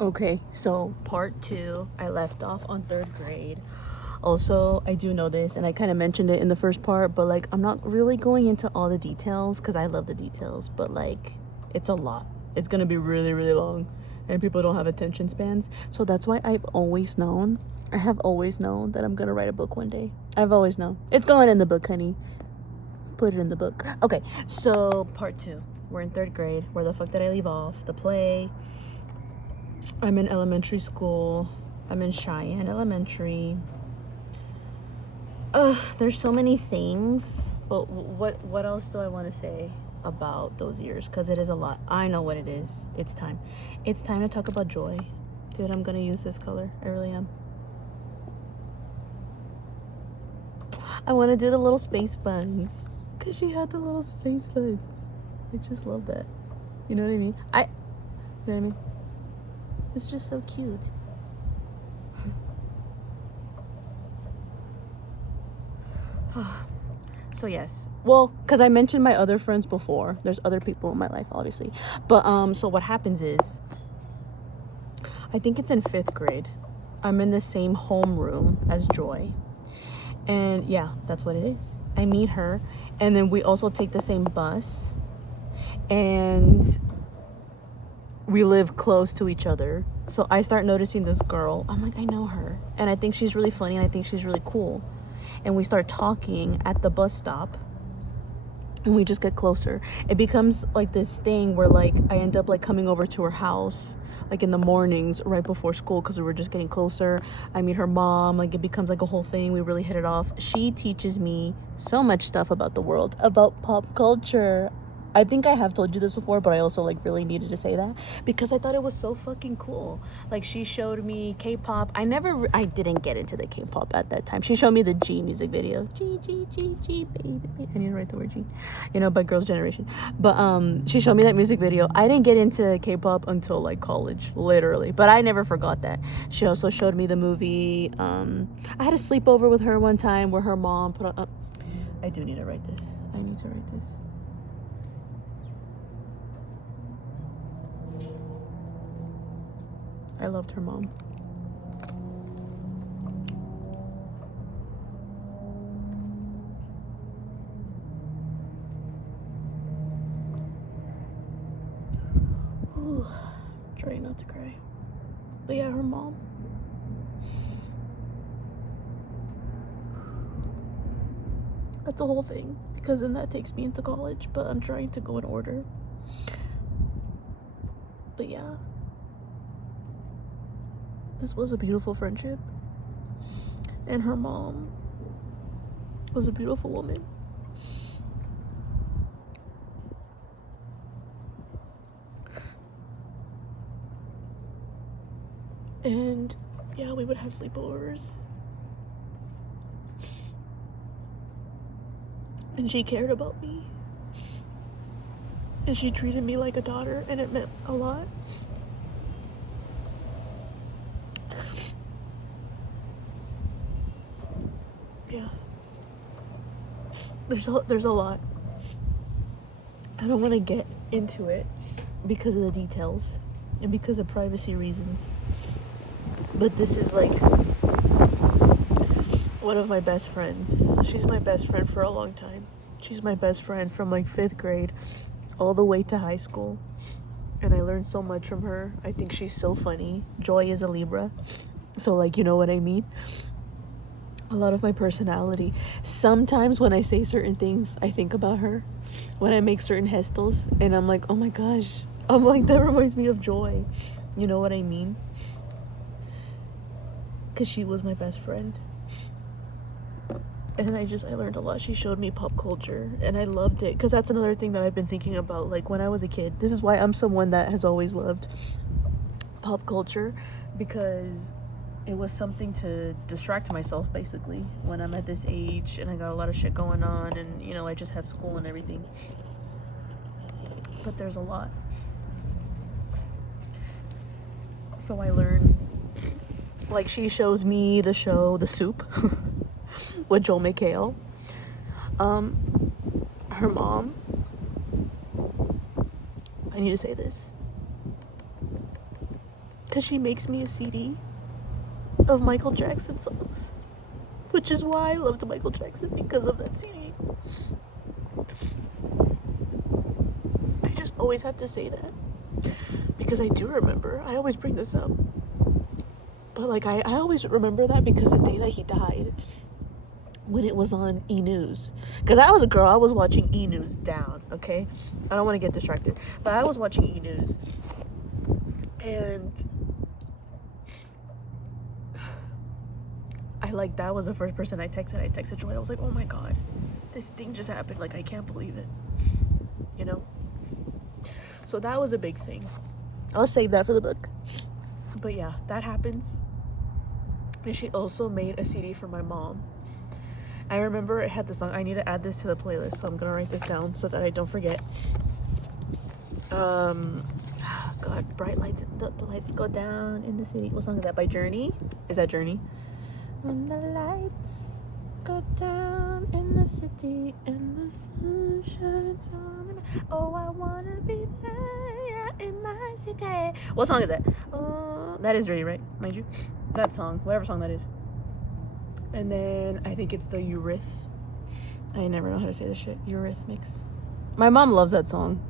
Okay, so part two, I left off on third grade. Also, I do know this, and I kind of mentioned it in the first part, but like, I'm not really going into all the details because I love the details, but like, it's a lot. It's gonna be really, really long, and people don't have attention spans. So that's why I have always known that I'm gonna write a book one day. I've always known. It's going in the book, honey. Put it in the book. Okay, so part two. We're in third grade. Where the fuck did I leave off? The play. I'm in elementary school. I'm in Cheyenne Elementary. There's so many things, but what else do I want to say about those years? Because it is a lot. I know what it is. It's time. It's time to talk about joy. Dude, I'm gonna use this color. I really am. I want to do the little space buns. Because she had the little space buns. I just love that. You know what I mean? You know what I mean? It's just so cute. So yes, well, because I mentioned my other friends before. There's other people in my life, obviously, but so what happens is, I think it's in 5th grade. I'm in the same homeroom as Joy, and yeah, that's what it is. I meet her, and then we also take the same bus, and we live close to each other. So I start noticing this girl. I'm like, I know her, and I think she's really funny, and I think she's really cool. And we start talking at the bus stop, and we just get closer. It becomes like this thing where like I end up like coming over to her house like in the mornings right before school because we were just getting closer. I meet her mom. Like it becomes like a whole thing. We really hit it off. She teaches me so much stuff about the world, about pop culture. I think I have told you this before, but I also like really needed to say that because I thought it was so fucking cool. Like she showed me K-pop. I didn't get into the K-pop at that time. She showed me the G music video. G G G G baby. I need to write the word G. You know, by Girls' Generation. But she showed me that music video. I didn't get into K-pop until like college, literally. But I never forgot that. She also showed me the movie. I had a sleepover with her one time where her mom put on. I do need to write this. I need to write this. I loved her mom. Ooh, trying not to cry. But yeah, her mom. That's a whole thing because then that takes me into college, but I'm trying to go in order. But yeah. This was a beautiful friendship. And her mom was a beautiful woman. And yeah, we would have sleepovers. And she cared about me. And she treated me like a daughter, and it meant a lot. Yeah. There's a lot. I don't want to get into it because of the details and because of privacy reasons. But this is like one of my best friends. She's my best friend for a long time. She's my best friend from like 5th grade all the way to high school. And I learned so much from her. I think she's so funny. Joy is a Libra. So like, you know what I mean? A lot of my personality. Sometimes when I say certain things, I think about her. When I make certain gestos, and I'm like, oh my gosh. I'm like, that reminds me of Joy. You know what I mean? Because she was my best friend. And I learned a lot. She showed me pop culture, and I loved it. Because that's another thing that I've been thinking about. Like, when I was a kid, this is why I'm someone that has always loved pop culture. Because it was something to distract myself, basically, when I'm at this age and I got a lot of shit going on, and you know, I just have school and everything. But there's a lot. So I learned, like, she shows me the show The Soup with Joel McHale. Her mom, I need to say this because she makes me a CD of Michael Jackson songs, which is why I loved Michael Jackson, because of that CD. I just always have to say that, because I do remember, I always bring this up, but like I always remember that because the day that he died, when it was on E! News, because I was a girl, I was watching E! News down, okay? I don't want to get distracted, but I was watching E! News, and that was the first person I texted Joy. I was like, oh my god, this thing just happened, like I can't believe it, you know? So that was a big thing. I'll save that for the book. But yeah, that happens. And she also made a CD for my mom. I remember it had the song. I need to add this to the playlist, so I'm gonna write this down so that I don't forget. God, bright lights. The lights go down in the city. What song is that? By Journey? Is that Journey? When the lights go down in the city and the sun shines on me. Oh, I wanna be there in my city. What song is that? That is Journey, right? Mind you, that song, whatever song that is. And then I think it's the I never know how to say this shit. Eurythmics. My mom loves that song.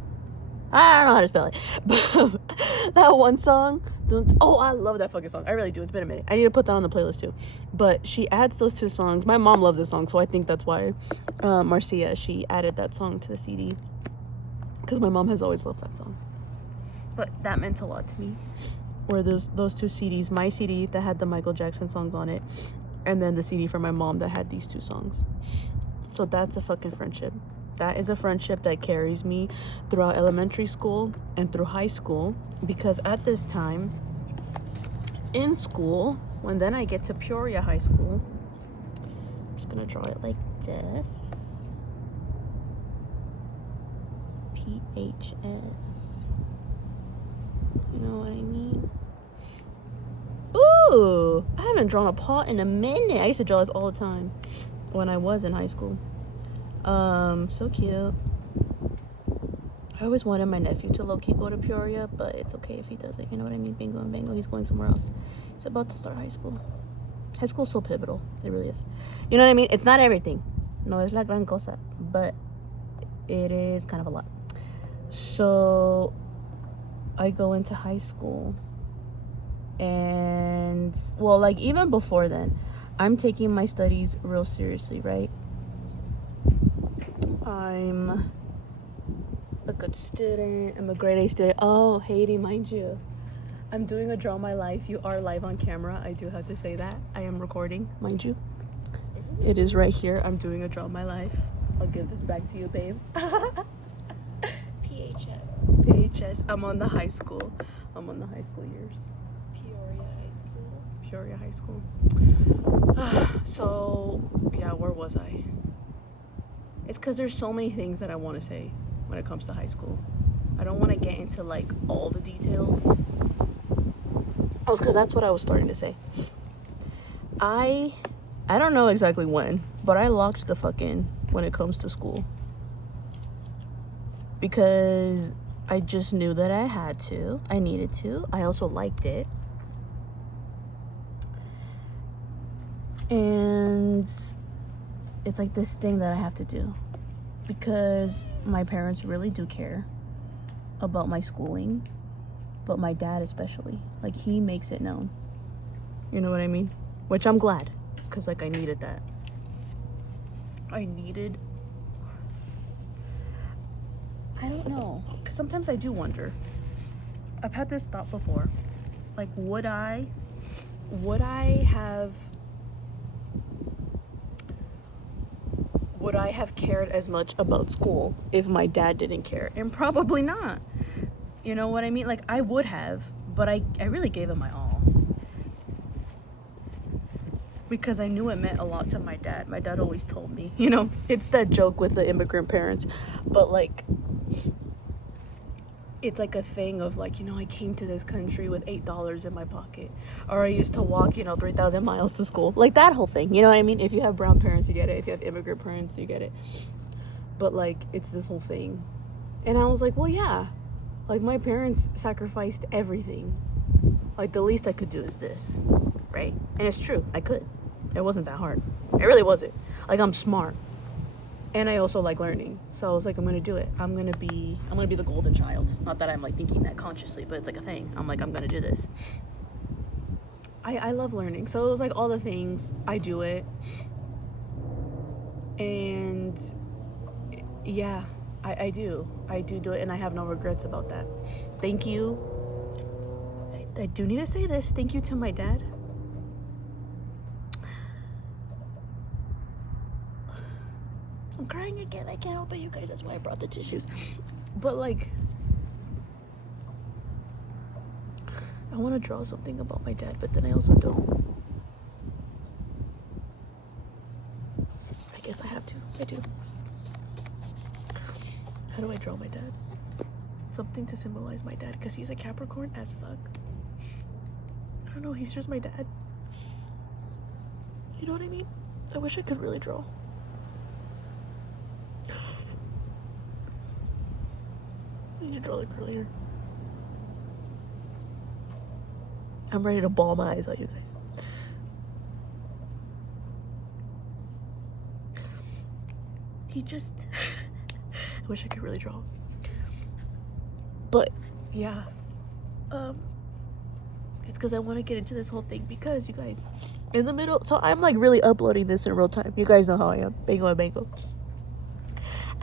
I don't know how to spell it, but that one song. I love that fucking song. I really do. It's been a minute. I need to put that on the playlist too. But she adds those two songs. My mom loves this song, so I think that's why Marcia, she added that song to the CD, because my mom has always loved that song. But that meant a lot to me. Or those two CDs, my CD that had the Michael Jackson songs on it, and then the CD for my mom that had these two songs. So that's a fucking friendship. That is a friendship that carries me throughout elementary school and through high school, because at this time in school, when then I get to Peoria High School, I'm just gonna draw it like this. PHS. You know what I mean? Ooh, I haven't drawn a pot in a minute. I used to draw this all the time when I was in high school. So cute. I always wanted my nephew to low-key go to Peoria, but it's okay if he doesn't. You know what I mean? Bingo and bango. He's going somewhere else. He's about to start high school. High school's so pivotal. It really is. You know what I mean? It's not everything. No es la gran cosa, but it is kind of a lot. So I go into high school, and well, like even before then, I'm taking my studies real seriously, right? I'm a good student. I'm a grade A student. Oh, Haiti, mind you, I'm doing a Draw My Life. You are live on camera. I do have to say that. I am recording, mind you. It is right here. I'm doing a Draw My Life. I'll give this back to you, babe. PHS. I'm on the high school. I'm on the high school years. Peoria High School. So, yeah, where was I? It's because there's so many things that I want to say when it comes to high school. I don't want to get into like all the details. Oh, because that's what I was starting to say. I don't know exactly when, but I locked the fuck in when it comes to school, because I just knew that I had to. I needed to. I also liked it. And it's like this thing that I have to do, because my parents really do care about my schooling, but my dad especially, like he makes it known. You know what I mean? Which I'm glad, because like I needed that. I don't know, because sometimes I do wonder. I've had this thought before, like would I have cared as much about school if my dad didn't care? And probably not. You know what I mean? Like I would have, but I really gave it my all, because I knew it meant a lot to my dad. My dad always told me, you know, it's that joke with the immigrant parents, but like it's like a thing of like, you know, I came to this country with $8 in my pocket, or I used to walk, 3,000 miles to school, like that whole thing. You know what I mean? If you have brown parents, you get it. If you have immigrant parents, you get it. But like it's this whole thing, and I was like, well, yeah, like my parents sacrificed everything Like, the least I could do is this, right? And it's true, I could. It wasn't that hard. It really wasn't. Like, I'm smart. And I also like learning. So I was like, I'm gonna do it. I'm gonna be the golden child. Not that I'm like thinking that consciously, but it's like a thing. I'm like, I'm gonna do this. I love learning. So it was like all the things, I do it. And yeah, I do it, and I have no regrets about that. Thank you. I do need to say this. Thank you to my dad. I'm crying again. I can't help it, you guys. That's why I brought the tissues. But like, I want to draw something about my dad, but then I also don't. I guess I have to. I do. How do I draw my dad? Something to symbolize my dad, because he's a Capricorn as fuck. I don't know, he's just my dad. You know what I mean? I wish I could really draw. I need to draw the curlier. I'm ready to bawl my eyes out, you guys. He just... I wish I could really draw. But, yeah. It's because I want to get into this whole thing, because, you guys, in the middle... So, I'm, like, really uploading this in real time. You guys know how I am. Bango and bango.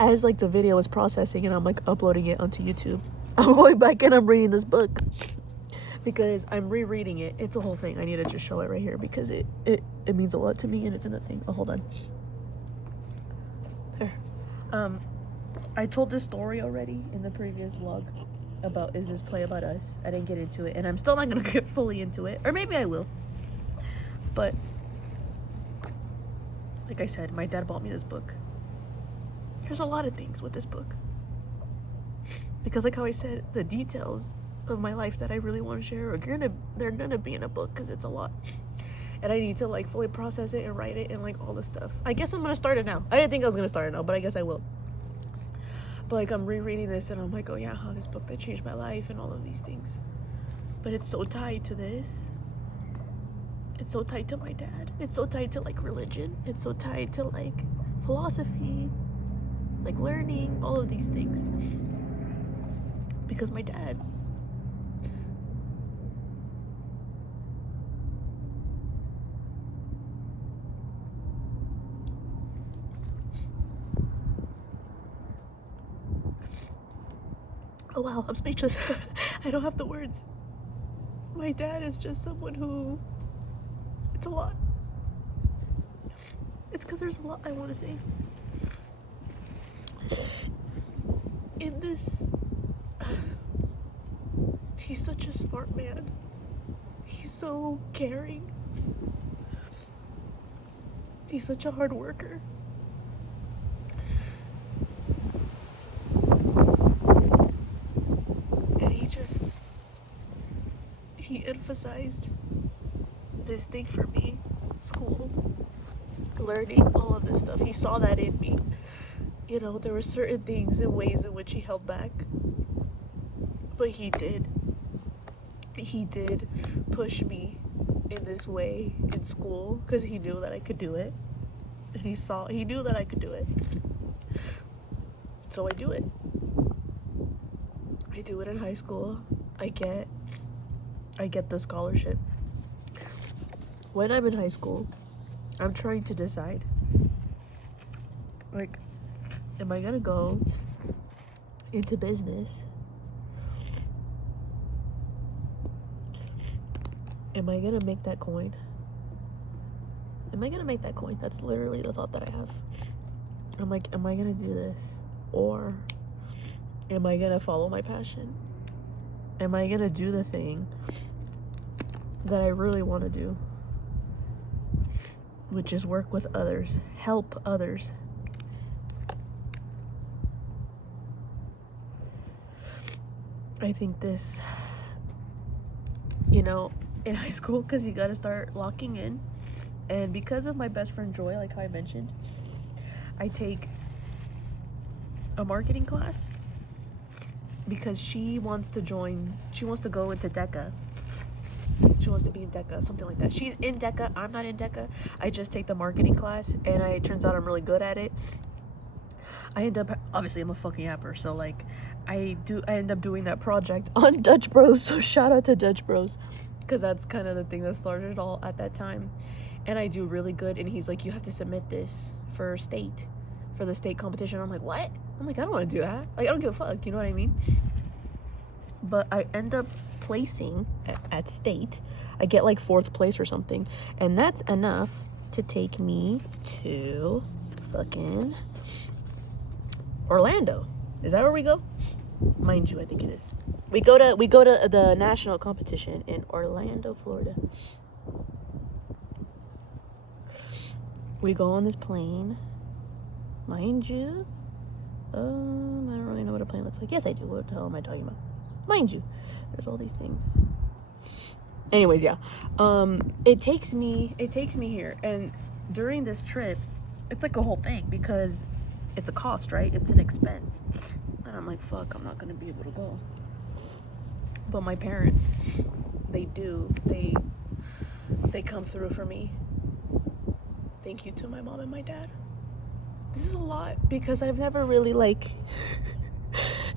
As, like, the video is processing and I'm, like, uploading it onto YouTube, I'm going back and I'm reading this book. Because I'm rereading it. It's a whole thing. I need to just show it right here, because it means a lot to me, and it's in the thing. Oh, hold on. There. I told this story already in the previous vlog about Is This Play About Us. I didn't get into it, and I'm still not gonna get fully into it, or maybe I will. But like I said, my dad bought me this book. There's a lot of things with this book, because like how I said, the details of my life that I really want to share they're gonna be in a book, because it's a lot, and I need to like fully process it and write it and like all this stuff. I guess I'm gonna start it now. I didn't think I was gonna start it now, but I guess I will. But like, I'm rereading this and I'm like, oh yeah, how this book that changed my life and all of these things. But it's so tied to this. It's so tied to my dad. It's so tied to like religion. It's so tied to like philosophy, like learning, all of these things. Because my dad, oh wow, I'm speechless. I don't have the words. My dad is just someone who, it's a lot. It's because there's a lot I want to say. In this, he's such a smart man. He's so caring. He's such a hard worker. He emphasized this thing for me, school, learning, all of this stuff. He saw that in me. You know, there were certain things and ways in which he held back, but he did push me in this way in school, because he knew that I could do it, and he knew that I could do it, so I do it in high school. I get the scholarship. When I'm in high school, I'm trying to decide, like, am I gonna go into business? Am I gonna make that coin? That's literally the thought that I have. I'm like, am I gonna do this? Or am I gonna follow my passion? Am I gonna do the thing that I really want to do, which is work with others, help others? I think this, you know, in high school, because you gotta start locking in, and because of my best friend Joy, like how I mentioned, I take a marketing class, because she wants to go into DECA, She wants to be in DECA, something like that. She's in DECA. I'm not in DECA. I just take the marketing class, and it turns out I'm really good at it. I end up, obviously I'm a fucking yapper, so like I end up doing that project on Dutch Bros. So shout out to Dutch Bros, because that's kind of the thing that started it all at that time. And I do really good, and he's like, you have to submit this for the state competition. I'm like, what? I'm like, I don't want to do that. Like, I don't give a fuck, you know what I mean? But I end up placing at state. I get like 4th place or something, and that's enough to take me to fucking Orlando. Is that where we go? Mind you, I think it is. We go to the national competition in Orlando, Florida. We go on this plane. Mind you, I don't really know what a plane looks like. Yes, I do. What the hell am I talking about? Mind you, there's all these things. Anyways, yeah. It takes me here, and during this trip, it's like a whole thing because it's a cost, right? It's an expense. And I'm like, fuck, I'm not gonna be able to go. But my parents, they come through for me. Thank you to my mom and my dad. This is a lot because I've never really like,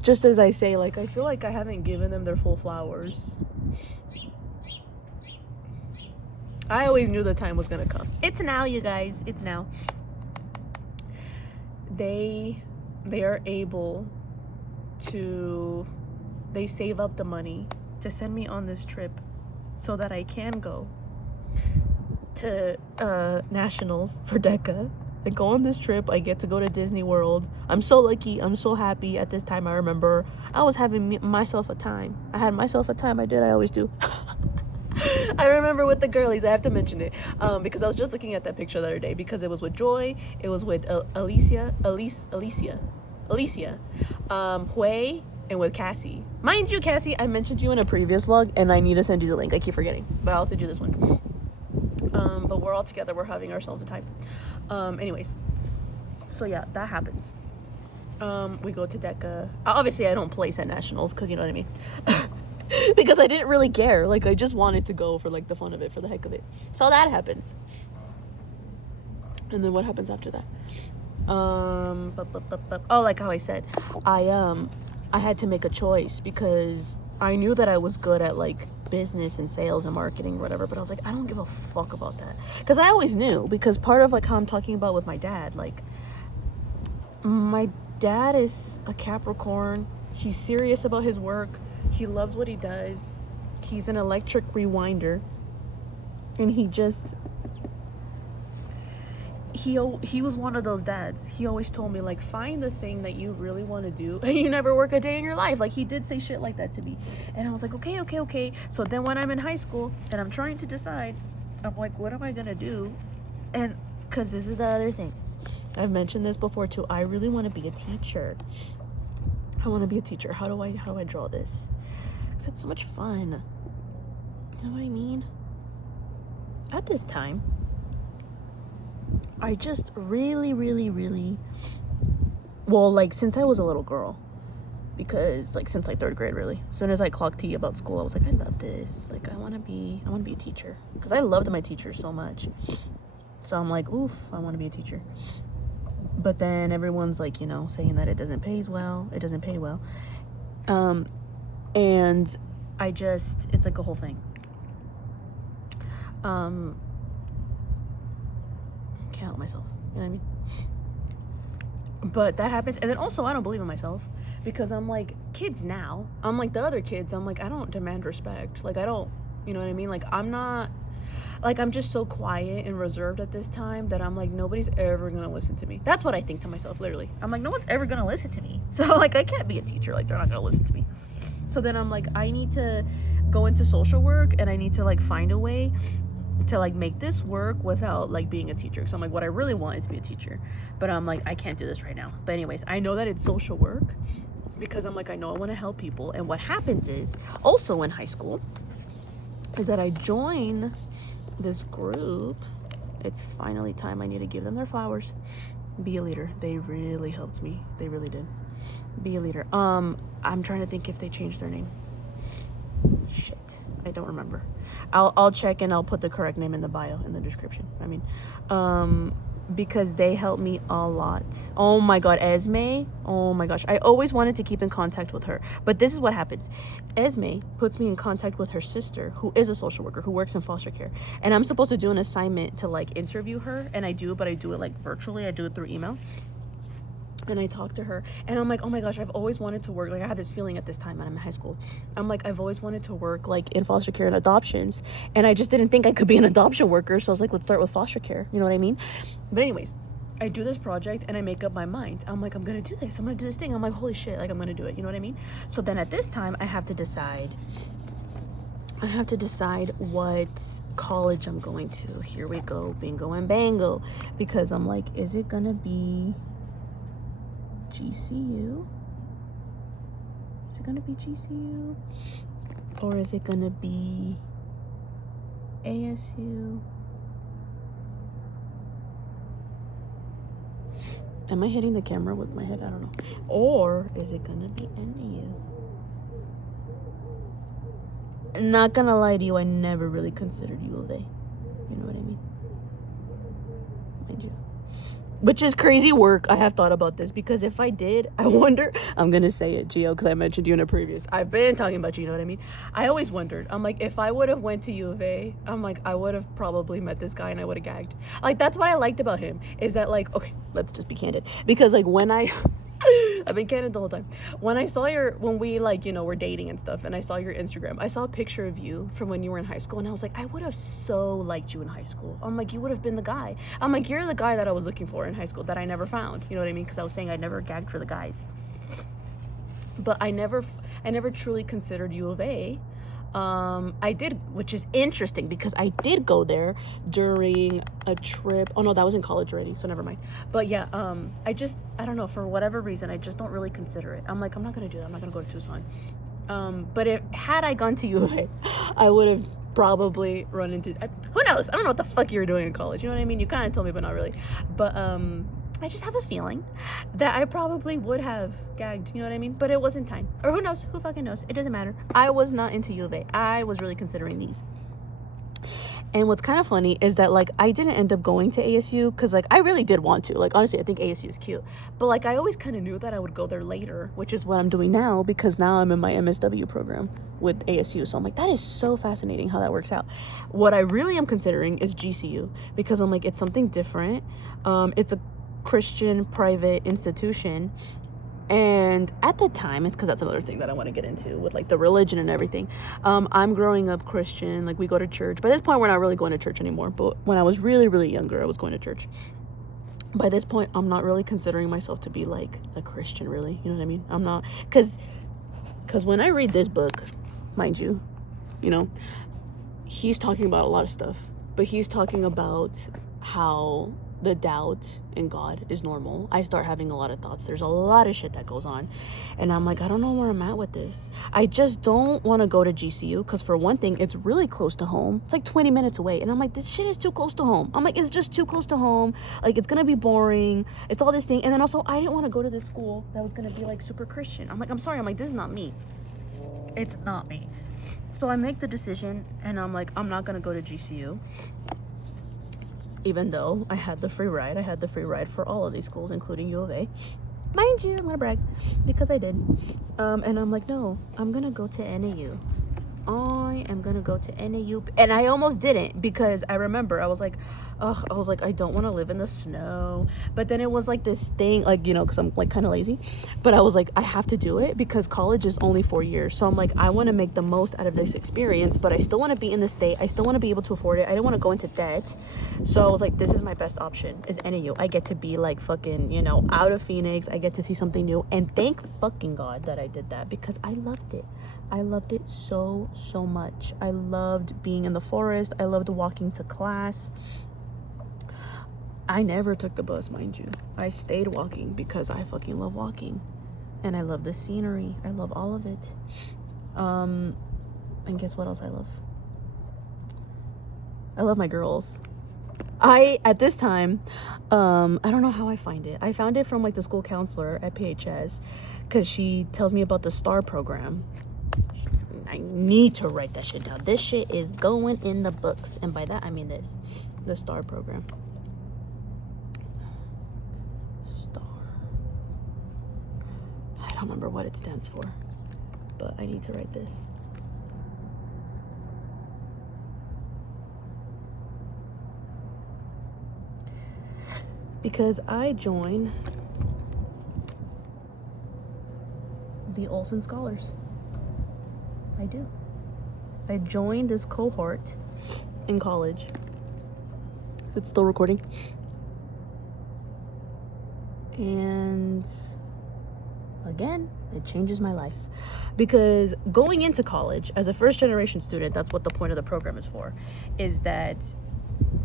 just as I say, like, I feel like I haven't given them their full flowers. I always knew the time was gonna come. It's now, you guys. It's now. They are able to, they save up the money to send me on this trip so that I can go to nationals for DECA. I go on this trip. I get to go to Disney World. I'm so lucky. I'm so happy. At this time, I remember I was having myself a time. I had myself a time. I always do. I remember with the girlies, I have to mention it, because I was just looking at that picture the other day, because it was with Joy, it was with Alicia, Hui, and with Cassie. Mind you, Cassie, I mentioned you in a previous vlog, and I need to send you the link. I keep forgetting, but I'll send you this one. But we're all together. We're having ourselves a time. Anyways, so yeah, that happens. We go to DECA. Obviously, I don't place at nationals, because you know what I mean. Because I didn't really care. Like, I just wanted to go for like the fun of it, for the heck of it. So that happens. And then what happens after that? Oh, like how I said, I had to make a choice because I knew that I was good at like business and sales and marketing or whatever, but I was like, I don't give a fuck about that. Because I always knew, because part of like how I'm talking about with my dad, like, my dad is a Capricorn. He's serious about his work. He loves what he does. He's an electric rewinder. And he was one of those dads. He always told me, like, find the thing that you really want to do and you never work a day in your life. Like, he did say shit like that to me. And I was like, okay. So then when I'm in high school and I'm trying to decide, I'm like, what am I going to do? And because this is the other thing. I've mentioned this before too. I really want to be a teacher. I want to be a teacher. How do I draw this? Because it's so much fun. You know what I mean? At this time, I just really, well, like, since I was a little girl, because, like, since, like, 3rd grade, really. As soon as I clocked T about school, I was like, I love this. Like, I want to be a teacher. Because I loved my teacher so much. So I'm like, oof, I want to be a teacher. But then everyone's like, you know, saying that it doesn't pay well. And it's like a whole thing. Can't help myself. You know what I mean? But that happens. And then also, I don't believe in myself. Because I'm like, kids now. I'm like the other kids. I'm like, I don't demand respect. Like, I don't, you know what I mean? Like, I'm not... Like, I'm just so quiet and reserved at this time that I'm like, nobody's ever gonna listen to me. That's what I think to myself, literally. I'm like, no one's ever gonna listen to me. So, like, I can't be a teacher. Like, they're not gonna listen to me. So then I'm like, I need to go into social work, and I need to, like, find a way to, like, make this work without, like, being a teacher. So I'm like, what I really want is to be a teacher. But I'm like, I can't do this right now. But anyways, I know that it's social work because I'm like, I know I want to help people. And what happens is, also in high school, is that I join this group. It's finally time. I need to give them their flowers. Be a leader. They really helped me. They really did. Be a leader. I'm trying to think if they changed their name. Shit, I don't remember. I'll check and I'll put the correct name in the bio, in the description. I mean, because they helped me a lot. Oh my god, Esme. Oh my gosh. I always wanted to keep in contact with her. But this is what happens. Esme puts me in contact with her sister, who is a social worker, who works in foster care. And I'm supposed to do an assignment to like interview her. And I do, but I do it like virtually. I do it through email. And I talked to her and I'm like, oh my gosh, I've always wanted to work. Like I had this feeling at this time when I'm in high school. I'm like, I've always wanted to work like in foster care and adoptions. And I just didn't think I could be an adoption worker. So I was like, let's start with foster care. You know what I mean? But anyways, I do this project and I make up my mind. I'm like, I'm going to do this. I'm going to do this thing. I'm like, holy shit, like I'm going to do it. You know what I mean? So then at this time I have to decide what college I'm going to. Here we go. Bingo and bango. Because I'm like, is it going to be GCU? Is it gonna be GCU? Or is it gonna be ASU? Am I hitting the camera with my head? I don't know. Or is it gonna be NAU? Not gonna lie to you, I never really considered U of A. You know what I mean? Mind you. Which is crazy work. I have thought about this because if I did, I wonder, I'm going to say it, Gio, because I mentioned you in a previous. I've been talking about you know what I mean? I always wondered. I'm like, if I would have went to U of A, I'm like, I would have probably met this guy and I would have gagged. Like, that's what I liked about him is that like, okay, let's just be candid. Because like when I've been candid the whole time. When we like, you know, were dating and stuff and I saw your Instagram, I saw a picture of you from when you were in high school and I was like, I would have so liked you in high school. I'm like, you would have been the guy. I'm like, you're the guy that I was looking for in high school that I never found. You know what I mean? Because I was saying I never gagged for the guys. But I never truly considered U of A. I did, which is interesting because I did go there during a trip. Oh no, that was in college already, so never mind. But yeah, I don't know, for whatever reason, I just don't really consider it. I'm like, I'm not gonna do that. I'm not gonna go to Tucson. But had I gone to U of A, I would have probably run into, who knows? I don't know what the fuck you were doing in college. You know what I mean? You kind of told me, but not really. But, I just have a feeling that I probably would have gagged, you know what I mean? But it wasn't time. Or who knows? Who fucking knows? It doesn't matter. I was not into U of A. I was really considering these. And what's kind of funny is that, like, I didn't end up going to ASU because, like, I really did want to. Like, honestly, I think ASU is cute. But, like, I always kind of knew that I would go there later, which is what I'm doing now because now I'm in my MSW program with ASU. So I'm like, that is so fascinating how that works out. What I really am considering is GCU because I'm like, it's something different. It's a Christian private institution, and at the time, it's because that's another thing that I want to get into with like the religion and everything. I'm growing up Christian, like we go to church. By this point, we're not really going to church anymore, but when I was really, really younger, I was going to church. By this point, I'm not really considering myself to be like a Christian, really. You know what I mean? I'm not, because when I read this book, mind you, you know, he's talking about a lot of stuff, but he's talking about how the doubt in God is normal. I start having a lot of thoughts. There's a lot of shit that goes on. And I'm like, I don't know where I'm at with this. I just don't want to go to GCU because for one thing, it's really close to home. It's like 20 minutes away. And I'm like, this shit is too close to home. I'm like, it's just too close to home. Like, it's going to be boring. It's all this thing. And then also, I didn't want to go to this school that was going to be like super Christian. I'm like, I'm sorry. I'm like, this is not me. It's not me. So I make the decision and I'm like, I'm not going to go to GCU. Even though I had the free ride for all of these schools, including U of A. Mind you, I'm gonna brag because I did. And I'm like, no, I'm gonna go to NAU. I am gonna go to NAU. And I almost didn't because I remember I was like, I don't want to live in the snow. But then it was like this thing, like, you know, because I'm like kind of lazy. But I was like, I have to do it because college is only 4 years. So I'm like, I want to make the most out of this experience, but I still want to be in the state. I still want to be able to afford it. I didn't want to go into debt. So I was like, this is my best option is NAU. I get to be like fucking, you know, out of Phoenix. I get to see something new. And thank fucking God that I did that because I loved it. I loved it so, so much. I loved being in the forest. I loved walking to class. I never took the bus, mind you. I stayed walking because I fucking love walking. And I love the scenery. I love all of it. And guess what else I love? I love my girls. At this time, I don't know how I find it. I found it from like the school counselor at PHS because she tells me about the STAR program. I need to write that shit down. This shit is going in the books. And by that, I mean this. The STAR program. STAR. I don't remember what it stands for. But I need to write this. Because I join the Olsen Scholars. I do. I joined this cohort in college. Is it still recording? And again, it changes my life. Because going into college as a first generation student, that's what the point of the program is for, is that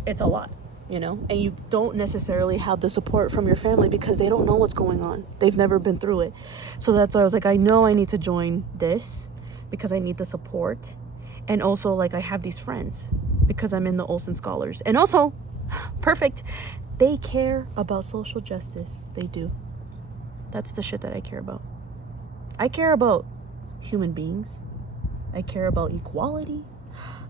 it's a lot. You know, and you don't necessarily have the support from your family because they don't know what's going on. They've never been through it. So that's why I was like, I know I need to join this because I need the support. And also, like, I have these friends because I'm in the Olsen Scholars. And also, perfect, they care about social justice. They do. That's the shit that I care about. I care about human beings. I care about equality.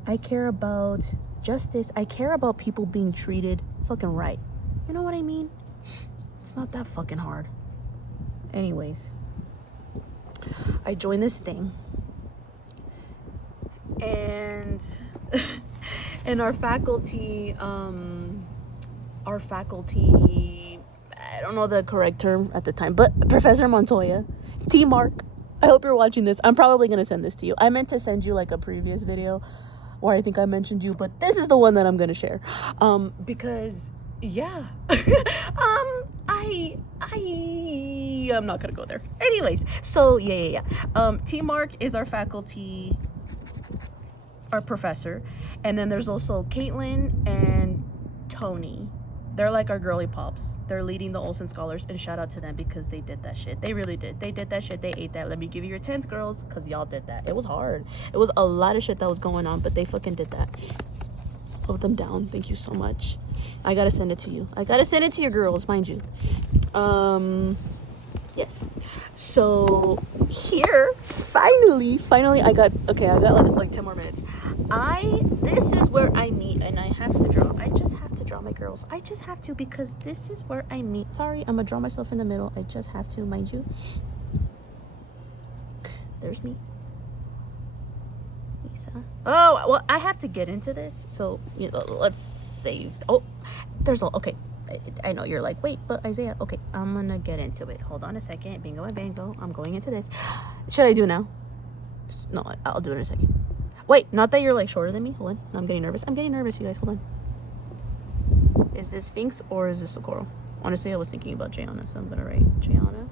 I care about justice. I care about people being treated fucking right. You know what I mean? It's not that fucking hard. Anyways, I joined this thing, and and our faculty, I don't know the correct term at the time, but Professor Montoya, T. Mark, I hope you're watching this. I'm probably gonna send this to you. I meant to send you like a previous video where I think I mentioned you, but this is the one that I'm gonna share, because yeah, I'm not gonna go there. Anyways, so yeah. T. Mark is our faculty, our professor, and then there's also Caitlin and Tony. They're like our girly pops. They're leading the Olsen Scholars, and shout out to them because they did that shit. They really did. They did that shit. They ate that. Let me give you your tens, girls, because y'all did that. It was hard. It was a lot of shit that was going on, but they fucking did that. Put them down. Thank you so much. I gotta send it to you. I gotta send it to your girls, mind you. Yes. So here, finally, I got like 10 more minutes. This is where I meet, and I have to draw. I just have to draw my girls. I just have to, because this is where I meet. Sorry, I'm gonna draw myself in the middle. I just have to, mind you. There's me. Lisa. Oh, well, I have to get into this. So, you know, let's save. Oh, okay. I know you're like, wait, but Isaiah, okay, I'm gonna get into it. Hold on a second. Bingo and bango. I'm going into this. Should I do now? No, I'll do it in a second. Wait, not that you're like shorter than me. Hold on. No, I'm getting nervous, you guys. Hold on. Is this Sphinx or is this Socorro? Honestly, I was thinking about Gianna, so I'm gonna write Gianna.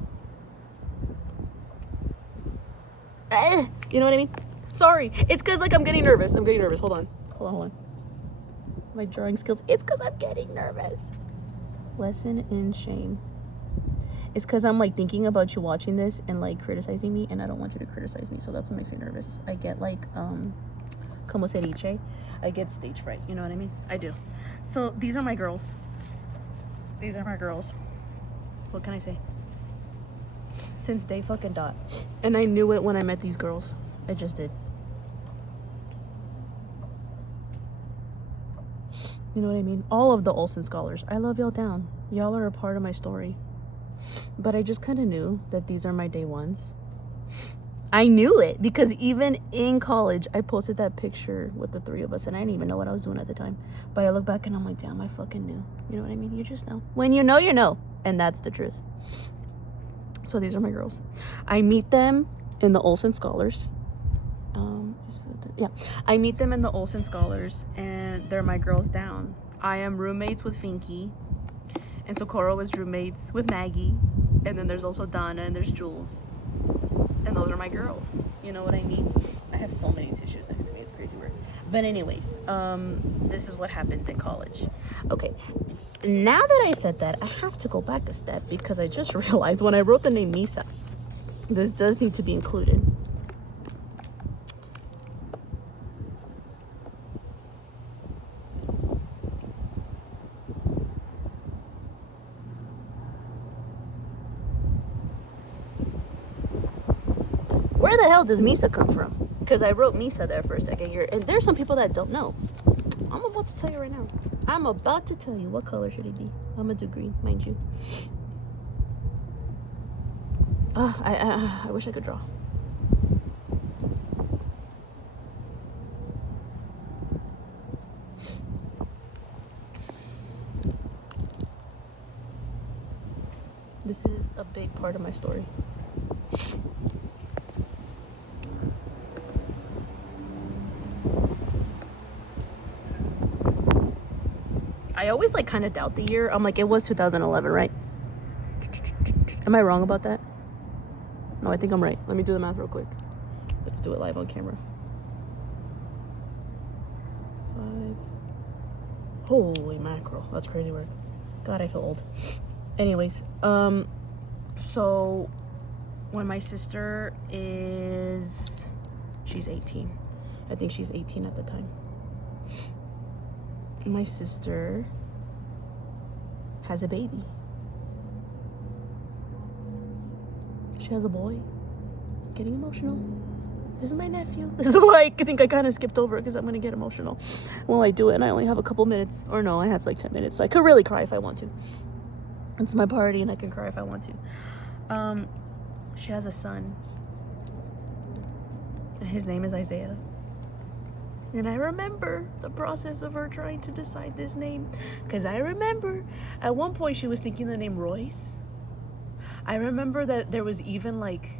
You know what I mean? Sorry. It's because, like, I'm getting nervous. Hold on. My drawing skills. It's because I'm getting nervous. Lesson in shame. It's because I'm like thinking about you watching this and like criticizing me, and I don't want you to criticize me, so that's what makes me nervous. I get like como se dice, I get stage fright, you know what I mean? I do. So these are my girls. What can I say? Since day fucking dot. And I knew it when I met these girls. I just did. You know what I mean? All of the Olsen Scholars. I love y'all down. Y'all are a part of my story. But I just kind of knew that these are my day ones. I knew it because even in college, I posted that picture with the three of us, and I didn't even know what I was doing at the time. But I look back and I'm like, damn, I fucking knew. You know what I mean? You just know. When you know, you know. And that's the truth. So these are my girls. I meet them in the Olsen Scholars. I meet them in the Olsen Scholars, and they're my girls down. I am roommates with Finky, and Socorro is roommates with Maggie, and then there's also Donna, and there's Jules, and those are my girls. You know what I mean? I have so many tissues next to me, it's crazy weird. But anyways, this is what happens in college. Okay, now that I said that, I have to go back a step because I just realized when I wrote the name Misa, this does need to be included. Where the hell does Misa come from? Because I wrote Misa there for a second year. And there's some people that don't know. I'm about to tell you right now. I'm about to tell you what color should he be. I'm going to do green, mind you. I wish I could draw. This is a big part of my story. I always like kind of doubt the year. I'm like, it was 2011, right? Am I wrong about that? No, I think I'm right. Let me do the math real quick. Let's do it live on camera. 5. Holy mackerel. That's crazy work. God, I feel old. Anyways, so when my sister is, she's 18. I think she's 18 at the time. My sister has a baby. She has a boy. Getting emotional. This is my nephew. This is why I think I kind of skipped over it, because I'm going to get emotional. Well, I do it and I only have a couple minutes. Or no, I have like 10 minutes. So I could really cry if I want to. It's my party and I can cry if I want to. She has a son. And his name is Isaiah. And I remember the process of her trying to decide this name. Because I remember at one point she was thinking the name Royce. I remember that there was even like,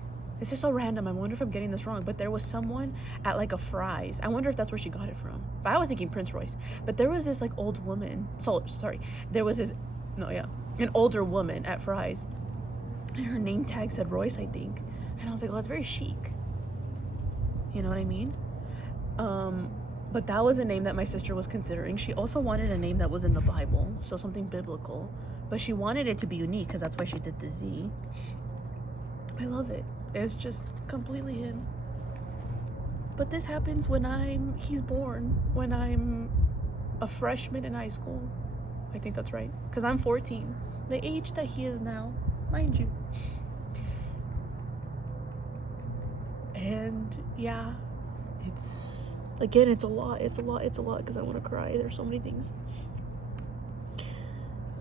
it's just so random. I wonder if I'm getting this wrong. But there was someone at like a Fry's. I wonder if that's where she got it from. But I was thinking Prince Royce. But there was this like old woman. There was this, an older woman at Fry's. And her name tag said Royce, I think. And I was like, oh, that's very chic. You know what I mean? But that was a name that my sister was considering. She also wanted a name that was in the Bible, so something biblical. But she wanted it to be unique, because that's why she did the Z. I love it. It's just completely him. But this happens when he's born, when I'm a freshman in high school. I think that's right, because I'm 14. The age that he is now, mind you. And yeah, it's a lot, because I want to cry. There's so many things.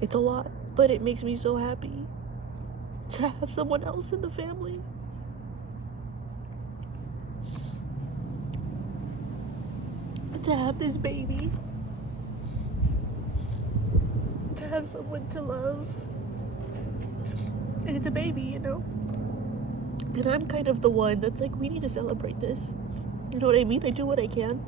It's a lot, but it makes me so happy to have someone else in the family. To have this baby. To have someone to love. And it's a baby, you know? And I'm kind of the one that's like, we need to celebrate this. You know what I mean? I do what I can.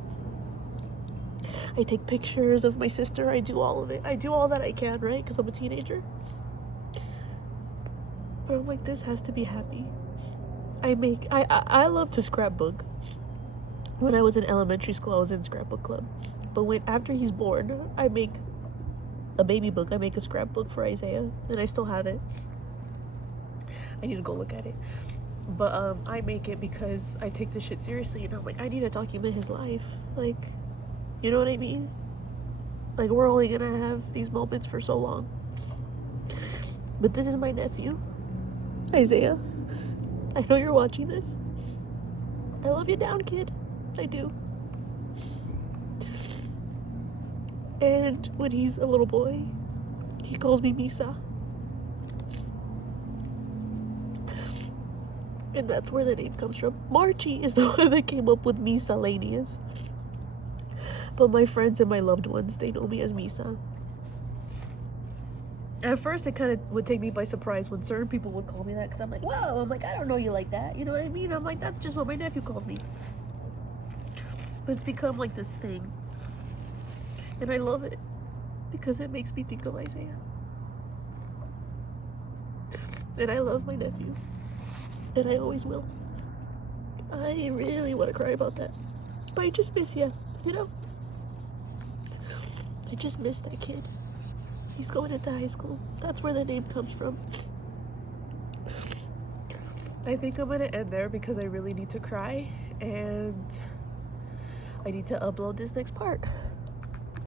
I take pictures of my sister. I do all of it. I do all that I can, right? Because I'm a teenager. But I'm like, this has to be happy. I love to scrapbook. When I was in elementary school, I was in scrapbook club. But after he's born, I make a baby book. I make a scrapbook for Isaiah. And I still have it. I need to go look at it. But I make it because I take this shit seriously, and I'm like, I need to document his life. Like, you know what I mean? Like, we're only gonna have these moments for so long. But this is my nephew, Isaiah. I know you're watching this. I love you down, kid. I do. And when he's a little boy, he calls me Misa. And that's where the name comes from. Margie is the one that came up with Miscellaneous. But my friends and my loved ones, they know me as Misa. At first, it kind of would take me by surprise when certain people would call me that, because I'm like, whoa, I'm like, I don't know you like that. You know what I mean? I'm like, that's just what my nephew calls me. But it's become like this thing. And I love it, because it makes me think of Isaiah. And I love my nephew. And I always will. I really want to cry about that. But I just miss you, you know? I just miss that kid. He's going into high school. That's where the name comes from. I think I'm going to end there because I really need to cry. And I need to upload this next part.